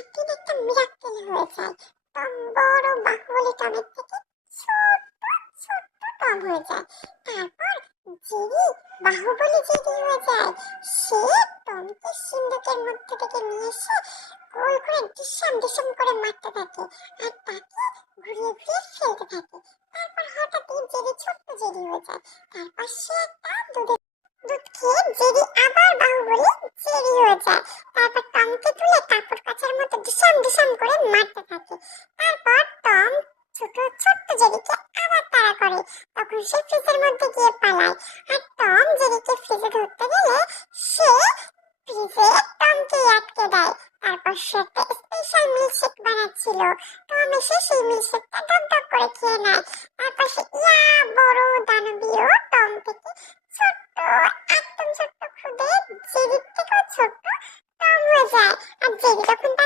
একদিন একটা মিরাক্কেল হয়ে যায়। টম বড় বাহুবলী টমের থেকে ছোট্ট ছোট্ট টম হয়ে যায়। তারপর জেরি বাহুবলী জেরি হয়ে যায়। সে টমকে সিন্ধুকের মধ্যে থেকে নিয়ে এসে গোল করে ডিসাম ডিসাম করে মারতে থাকে আর তাকে ঘুরিয়ে ঘুরিয়ে ফেলতে থাকে। তারপর হঠাৎই জেরি ছোট্ট জেরি হয়ে যায়। তারপর সে একটা দুধ খেয়ে জেরি আবার বাহুবলী জেরি হয়ে যায়। তারপর টমকে তুলে কাপড় কাচার মতো ডিসাম ডিসাম করে মারতে থাকে। তারপর টম ছোট্ট জেরিকে আবার তাড়া করে। তখন সে ফ্রিজের মধ্যে গিয়ে পালায়। আর টম জেরিকে ফ্রিজে ধরতে গেলে সে ফ্রিজে টমকে আটকে দেয়। তারপর সে একটা স্পেশাল মিল্কশেক বানাচ্ছিল। টম এসে সেই মিল্কশেকটা ঢক ঢক করে খেয়ে নেয়। তারপর সে বড় দানবীয় টম থেকে ছোট্ট একদম ছোট্ট খুদে জেরির থেকেও ছোট্ট টম হয়ে যায়। আর জেরি তখন